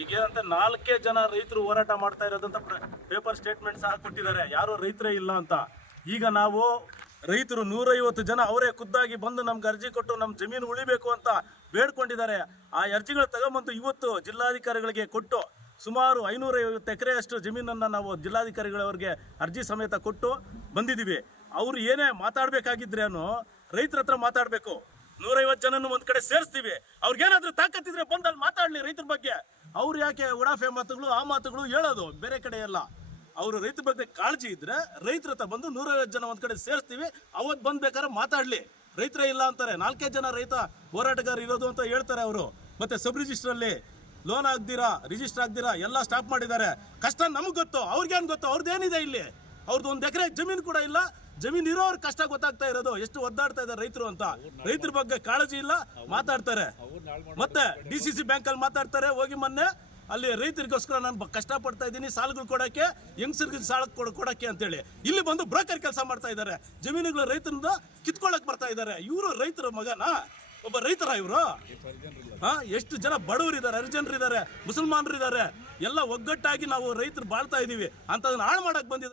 ಈಗ ಏನಂತ ನಾಲ್ಕೇ ಜನ ರೈತರು ಹೋರಾಟ ಮಾಡ್ತಾ ಇರೋದಂತ ಪೇಪರ್ ಸ್ಟೇಟ್ಮೆಂಟ್ ಸಹ ಕೊಟ್ಟಿದ್ದಾರೆ. ಯಾರು ರೈತರೇ ಇಲ್ಲ ಅಂತ. ಈಗ ನಾವು ರೈತರು ನೂರೈವತ್ತು ಜನ ಅವರೇ ಖುದ್ದಾಗಿ ಬಂದು ನಮ್ಗೆ ಅರ್ಜಿ ಕೊಟ್ಟು ನಮ್ಮ ಜಮೀನು ಉಳಿಬೇಕು ಅಂತ ಬೇಡ್ಕೊಂಡಿದ್ದಾರೆ. ಆ ಅರ್ಜಿಗಳು ತಗೊಂಬಂದು ಇವತ್ತು ಜಿಲ್ಲಾಧಿಕಾರಿಗಳಿಗೆ ಕೊಟ್ಟು ಸುಮಾರು ಐನೂರೈವತ್ತು ಎಕರೆಯಷ್ಟು ಜಮೀನನ್ನು ನಾವು ಜಿಲ್ಲಾಧಿಕಾರಿಗಳವರಿಗೆ ಅರ್ಜಿ ಸಮೇತ ಕೊಟ್ಟು ಬಂದಿದ್ದೀವಿ. ಅವರು ಏನೇ ಮಾತಾಡಬೇಕಾಗಿದ್ರೇನು ರೈತರ ಹತ್ರ ಮಾತಾಡಬೇಕು. ನೂರೈವತ್ತು ಜನನು ಒಂದ್ ಕಡೆ ಸೇರಿಸ್ತೀವಿ. ಅವ್ರಿಗೇನಾದ್ರೂ ತಾಕತ್ತಿದ್ರೆ ಬಂದು ಅಲ್ಲಿ ಮಾತಾಡ್ಲಿ ರೈತರ ಬಗ್ಗೆ. ಅವ್ರು ಯಾಕೆ ಉಡಾಫೆ ಮಾತುಗಳು, ಆ ಮಾತುಗಳು ಹೇಳೋದು? ಬೇರೆ ಕಡೆ ಎಲ್ಲ. ಅವರು ರೈತರ ಬಗ್ಗೆ ಕಾಳಜಿ ಇದ್ರೆ ರೈತರ ಹತ್ರ ಬಂದು ನೂರೈವತ್ತು ಜನ ಒಂದ್ ಕಡೆ ಸೇರಿಸ್ತೀವಿ. ಅವತ್ತು ಬಂದ್ ಬೇಕಾದ್ರೆ ಮಾತಾಡ್ಲಿ. ರೈತರೇ ಇಲ್ಲ ಅಂತಾರೆ. ನಾಲ್ಕೇ ಜನ ರೈತ ಹೋರಾಟಗಾರ ಇರೋದು ಅಂತ ಹೇಳ್ತಾರೆ ಅವರು. ಮತ್ತೆ ಸಬ್ ರಿಜಿಸ್ಟರ್ ಅಲ್ಲಿ ಲೋನ್ ಆಗ್ದಿರಾ ರಿಜಿಸ್ಟರ್ ಆಗ್ದಿರಾ ಎಲ್ಲ ಸ್ಟಾಪ್ ಮಾಡಿದ್ದಾರೆ. ಕಷ್ಟ ನಮ್ಗೆ ಗೊತ್ತು. ಅವ್ರಿಗೇನು ಗೊತ್ತು? ಅವ್ರದ್ದೇನಿದೆ ಇಲ್ಲಿ? ಅವ್ರದ್ದು ಒಂದು ಎಕರೆ ಜಮೀನು ಕೂಡ ಇಲ್ಲ. ಜಮೀನು ಇರೋರ್ ಕಷ್ಟ ಗೊತ್ತಾಗ್ತಾ ಇರೋದು. ಎಷ್ಟು ಒದ್ದಾಡ್ತಾ ಇದ್ದಾರೆ ರೈತರು ಅಂತ. ರೈತರ ಬಗ್ಗೆ ಕಾಳಜಿ ಇಲ್ಲ, ಮಾತಾಡ್ತಾರೆ. ಮತ್ತೆ ಡಿ ಸಿ ಸಿ ಬ್ಯಾಂಕ್ ಅಲ್ಲಿ ಮಾತಾಡ್ತಾರೆ. ಹೋಗಿ ಮೊನ್ನೆ ಅಲ್ಲಿ ರೈತರಿಗೋಸ್ಕರ ನಾನು ಕಷ್ಟ ಪಡ್ತಾ ಇದ್ದೀನಿ, ಸಾಲಗಳು ಕೊಡಕ್ಕೆ, ಹೆಂಗಸರಿಗೆ ಸಾಲ ಕೊಡಕ್ಕೆ ಅಂತ ಅಂತೇಳಿ. ಇಲ್ಲಿ ಬಂದು ಬ್ರೋಕರ್ ಕೆಲಸ ಮಾಡ್ತಾ ಇದ್ದಾರೆ ಜಮೀನುಗಳು ರೈತರಿಂದ ಕಿತ್ಕೊಳ್ಳಕ್ ಬರ್ತಾ ಇದ್ದಾರೆ ಇವರು ರೈತರ ಮಗನ? ಒಬ್ಬ ರೈತರ ಇವರು? ಹಾ, ಎಷ್ಟು ಜನ ಬಡವರು ಇದ್ದಾರೆ ಹರಿಜನರು ಇದ್ದಾರೆ ಮುಸಲ್ಮಾನರು ಇದ್ದಾರೆ ಎಲ್ಲ ಒಗ್ಗಟ್ಟಾಗಿ ನಾವು ರೈತರು ಬಾಳ್ತಾ ಇದೀವಿ. ಅಂತದನ್ನ ಹಾಳು ಮಾಡಕ್ ಬಂದಿದ್ದಾರೆ